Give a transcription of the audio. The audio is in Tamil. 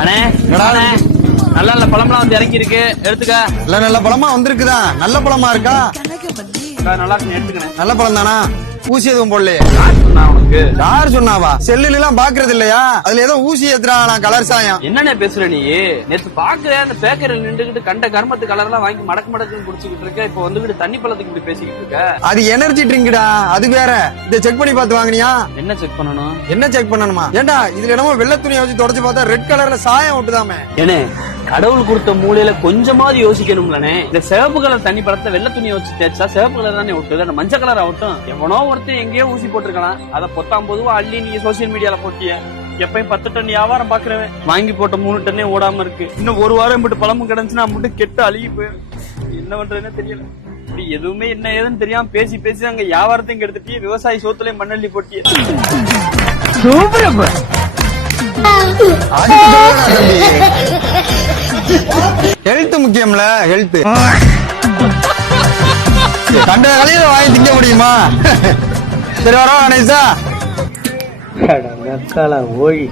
அண்ணே? அண்ணே, நல்ல நல்ல பழம்லாம் வந்து இறங்கி இருக்கு எடுத்துக்க. நல்ல நல்ல பழமா வந்திருக்குதா? நல்ல பழமா இருக்கா? நல்லா இருக்கு எடுத்துக்கணே நல்ல பழம் தானா? ஊசி எதுவும் போடலையே சொன்னா உனக்கு? யார் சொன்னாவா? செல்லுல எல்லாம் பாக்குறது இல்லையா அதுல ஏதோ ஊசி ஏத்துறாங்களா கலர் சாயம். என்னண்ணே பேசுற நீ? நேத்து பாக்குறேன் அந்த பேக்கரியில் நின்றுகிட்டு கண்ட கருமத்து கலர் எல்லாம் வாங்கி மடக்கு மடக்குன்னு குடிச்சுக்கிட்டு இருக்க இப்ப வந்துகிட்டு தண்ணி பழத்துக்கு இப்படி பேசிக்கிட்டு இருக்க? அது எனர்ஜி ட்ரிங்க்டா அது வேற. இதை செக் பண்ணி பார்த்து வாங்குனியா? என்ன செக் பண்ணணும்? என்ன செக் பண்ணணுமா? ஏண்டா இதுல என்னமோ வெள்ளை துணியை வச்சு தொடச்சு பார்த்தா ரெட் கலர்ல சாயம் விட்டுதாமே ஏனே கடவுள் கொடுத்த மூலையில கொஞ்சமாவது யோசிக்கணும்லனே இந்த சிவப்பு கலர் தண்ணி பழத்தை வெள்ளை துணியை வச்சு தேய்ச்சா சிவப்பு கலர் தானே விட்டுது அந்த மஞ்சள் கலர் ஆகட்டும் எவனோ ஒருத்தன் எங்கேயோ ஊசி போட்டிருக்கலாம். அதை பொத்தாம் பொதுவா அள்ளி நீங்க சோசியல் மீடியால போட்டிய. எப்பயும் பத்து டன் வியாபாரம் பாக்குறவன். வாங்கி போட்ட மூணு டன்னே ஓடாம இருக்கு. இன்னும் ஒரு வாரம் மட்டும் பழமும் கிடந்துச்சுன்னா மட்டும் கெட்டு அழுகி போயிடும் என்ன பண்றதுன்னு தெரியல. இப்படி எதுவுமே என்ன ஏதுன்னு தெரியாம பேசி பேசி அங்க வியாபாரத்தையும் கெடுத்துட்டு விவசாயி சோத்துலயே மண்ணள்ளி போட்டிய. ஹெல்த் முக்கியம்ல ஹெல்த் கண்ட கலையில வாங்கி திங்க முடியுமா? சரி வரோம் கணேசா ஓய்.